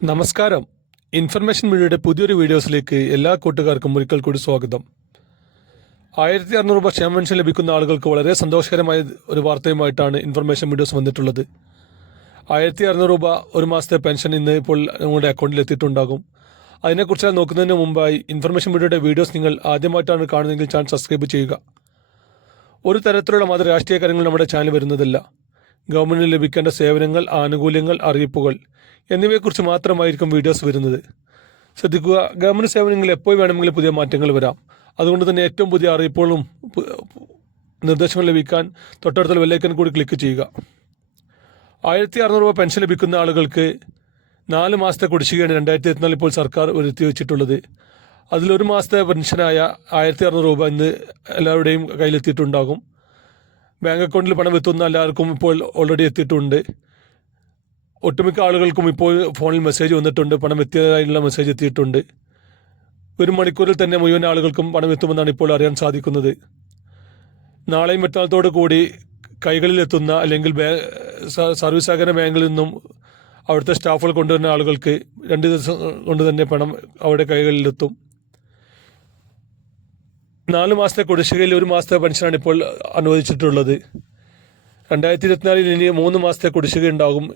നമസ്കാരം. ഇൻഫർമേഷൻ മീഡിയയുടെ പുതിയൊരു വീഡിയോസിലേക്ക് എല്ലാ കൂട്ടുകാർക്കും ഒരിക്കൽ കൂടി സ്വാഗതം. 1600 രൂപ ക്ഷേമ പെൻഷൻ ലഭിക്കുന്ന ആളുകൾക്ക് വളരെ സന്തോഷകരമായ ഒരു വാർത്തയുമായിട്ടാണ് ഇൻഫർമേഷൻ വീഡിയോസ് വന്നിട്ടുള്ളത്. 1600 രൂപ ഒരു മാസത്തെ പെൻഷൻ ഇന്ന് ഇപ്പോൾ നിങ്ങളുടെ അക്കൗണ്ടിൽ എത്തിയിട്ടുണ്ടാകും. അതിനെക്കുറിച്ച് നോക്കുന്നതിന് മുമ്പായി ഇൻഫർമേഷൻ മീഡിയയുടെ വീഡിയോസ് നിങ്ങൾ ആദ്യമായിട്ടാണ് കാണുന്നതെങ്കിൽ ചാനൽ സബ്സ്ക്രൈബ് ചെയ്യുക. ഒരു തരത്തിലുള്ള മത രാഷ്ട്രീയ കാര്യങ്ങൾ നമ്മുടെ ചാനൽ വരുന്നതല്ല. ഗവൺമെൻറ്റിന് ലഭിക്കേണ്ട സേവനങ്ങൾ, ആനുകൂല്യങ്ങൾ, അറിയിപ്പുകൾ എന്നിവയെക്കുറിച്ച് മാത്രമായിരിക്കും വീഡിയോസ് വരുന്നത്. ശ്രദ്ധിക്കുക, ഗവൺമെൻറ് സേവനങ്ങളിൽ എപ്പോൾ വേണമെങ്കിലും പുതിയ മാറ്റങ്ങൾ വരാം. അതുകൊണ്ട് തന്നെ ഏറ്റവും പുതിയ അറിയിപ്പുകളും നിർദ്ദേശങ്ങൾ ലഭിക്കാൻ തൊട്ടടുത്തുള്ള ബെല്ലൈക്കൺ കൂടി ക്ലിക്ക് ചെയ്യുക. 1600 രൂപ പെൻഷൻ ലഭിക്കുന്ന ആളുകൾക്ക് 4 മാസത്തെ കുടിശ്ശികയാണ് 2024 ഇപ്പോൾ സർക്കാർ വരുത്തി വെച്ചിട്ടുള്ളത്. അതിലൊരു മാസത്തെ പെൻഷനായ 1600 രൂപ ഇന്ന് എല്ലാവരുടെയും കയ്യിലെത്തിയിട്ടുണ്ടാകും. ബാങ്ക് അക്കൗണ്ടിൽ പണം എത്തുന്ന എല്ലാവർക്കും ഇപ്പോൾ ഓൾറെഡി എത്തിയിട്ടുണ്ട്. ഒട്ടുമിക്ക ആളുകൾക്കും ഇപ്പോൾ ഫോണിൽ മെസ്സേജ് വന്നിട്ടുണ്ട്, പണം എത്തിയതായുള്ള മെസ്സേജ് എത്തിയിട്ടുണ്ട്. ഒരു മണിക്കൂറിൽ തന്നെ മുഴുവൻ ആളുകൾക്കും പണം എത്തുമെന്നാണ് ഇപ്പോൾ അറിയാൻ സാധിക്കുന്നത്. നാളെയും മറ്റന്നാളത്തോടു കൂടി കൈകളിലെത്തുന്ന അല്ലെങ്കിൽ സർവീസ് സഹകരണ ബാങ്കിൽ നിന്നും അവിടുത്തെ സ്റ്റാഫുകൾ കൊണ്ടുവരുന്ന ആളുകൾക്ക് 2 ദിവസം കൊണ്ട് തന്നെ പണം അവരുടെ കൈകളിലെത്തും. 4 മാസത്തെ കുടിശ്ശികയിൽ 1 മാസത്തെ പെൻഷനാണ് ഇപ്പോൾ അനുവദിച്ചിട്ടുള്ളത്. 2024 ഇനി 3 മാസത്തെ കുടിശ്ശിക ഉണ്ടാകും.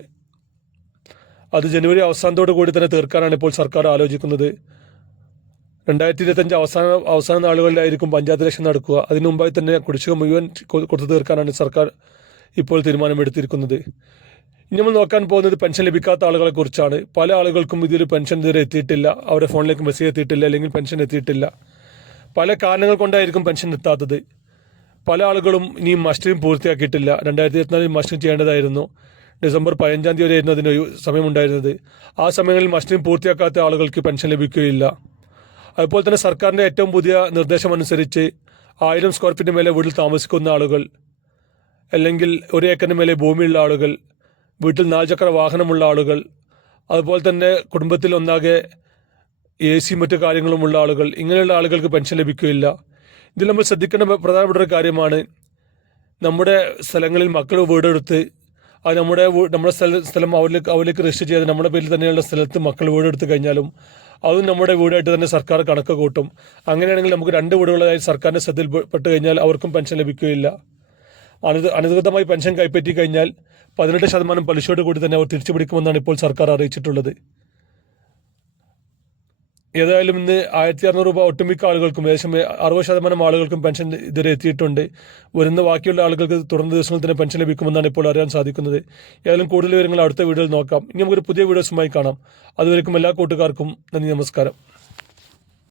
അത് ജനുവരി അവസാനത്തോടു കൂടി തന്നെ തീർക്കാനാണ് ഇപ്പോൾ സർക്കാർ ആലോചിക്കുന്നത്. 2025 അവസാന നാളുകളിലായിരിക്കും പഞ്ചായത്ത് ഇലക്ഷൻ നടക്കുക. അതിനു മുമ്പായി തന്നെ കുടിശ്ശിക മുഴുവൻ കൊടുത്തു തീർക്കാനാണ് സർക്കാർ ഇപ്പോൾ തീരുമാനമെടുത്തിരിക്കുന്നത്. ഇനി നമ്മൾ നോക്കാൻ പോകുന്നത് പെൻഷൻ ലഭിക്കാത്ത ആളുകളെ കുറിച്ചാണ്. പല ആളുകൾക്കും ഇതൊരു പെൻഷൻ ഇതുവരെ എത്തിയിട്ടില്ല, അവരുടെ ഫോണിലേക്ക് മെസ്സേജ് എത്തിയിട്ടില്ല, അല്ലെങ്കിൽ പെൻഷൻ എത്തിയിട്ടില്ല. പല കാരണങ്ങൾ കൊണ്ടായിരിക്കും പെൻഷൻ എത്താത്തത്. പല ആളുകളും ഇനിയും മസ്റ്ററിംഗ് പൂർത്തിയാക്കിയിട്ടില്ല. 2024 മസ്റ്ററിംഗ് ചെയ്യേണ്ടതായിരുന്നു. ഡിസംബർ 15 തീയതി വരെയായിരുന്നു അതിന് സമയമുണ്ടായിരുന്നത്. ആ സമയങ്ങളിൽ മസ്റ്ററിംഗ് പൂർത്തിയാക്കാത്ത ആളുകൾക്ക് പെൻഷൻ ലഭിക്കുകയില്ല. അതുപോലെ തന്നെ സർക്കാരിൻ്റെ ഏറ്റവും പുതിയ നിർദ്ദേശമനുസരിച്ച് 1000 സ്ക്വയർ ഫീറ്റിന് മേലെ വീട്ടിൽ താമസിക്കുന്ന ആളുകൾ, അല്ലെങ്കിൽ 1 ഏക്കറിന് മേലെ ഭൂമിയുള്ള ആളുകൾ, വീട്ടിൽ 4 ചക്ര വാഹനമുള്ള ആളുകൾ, അതുപോലെ തന്നെ കുടുംബത്തിൽ ഒന്നാകെ AC മറ്റു കാര്യങ്ങളുമുള്ള ആളുകൾ, ഇങ്ങനെയുള്ള ആളുകൾക്ക് പെൻഷൻ ലഭിക്കുകയില്ല. ഇതിൽ നമ്മൾ ശ്രദ്ധിക്കേണ്ട പ്രധാനപ്പെട്ട ഒരു കാര്യമാണ്, നമ്മുടെ സ്ഥലങ്ങളിൽ മക്കൾ വീടെടുത്ത് അത് നമ്മുടെ സ്ഥലം അവരിലേക്ക് രജിസ്റ്റർ ചെയ്ത് നമ്മുടെ പേരിൽ തന്നെയുള്ള സ്ഥലത്ത് മക്കൾ വീടെടുത്ത് കഴിഞ്ഞാലും അതും നമ്മുടെ വീടായിട്ട് തന്നെ സർക്കാർ കണക്ക് കൂട്ടും. അങ്ങനെയാണെങ്കിൽ നമുക്ക് 2 വീടുകളായി സർക്കാരിൻ്റെ ശ്രദ്ധയിൽപ്പെട്ട് കഴിഞ്ഞാൽ അവർക്കും പെൻഷൻ ലഭിക്കുകയില്ല. അനധികൃതമായി പെൻഷൻ കൈപ്പറ്റി കഴിഞ്ഞാൽ 18% പലിശയോട് കൂടി തന്നെ അവർ തിരിച്ചു പിടിക്കുമെന്നാണ് ഇപ്പോൾ സർക്കാർ അറിയിച്ചിട്ടുള്ളത്. ഏതായാലും ഇന്ന് 1600 രൂപ ഒട്ടുമിക്ക ആളുകൾക്കും, ഏകദേശം 60% ആളുകൾക്കും പെൻഷൻ ഇതുവരെ എത്തിയിട്ടുണ്ട്. വരുന്ന ബാക്കിയുള്ള ആളുകൾക്ക് തുടർന്ന ദിവസങ്ങളിൽ തന്നെ പെൻഷൻ ലഭിക്കുമെന്നാണ് ഇപ്പോൾ അറിയാൻ സാധിക്കുന്നത്. ഏതായാലും കൂടുതൽ വിവരങ്ങൾ അടുത്ത വീഡിയോയിൽ നോക്കാം. ഇനി നമുക്കൊരു പുതിയ വീഡിയോസുമായി കാണാം. അതുവരെയും എല്ലാ കൂട്ടുകാർക്കും നന്ദി, നമസ്കാരം.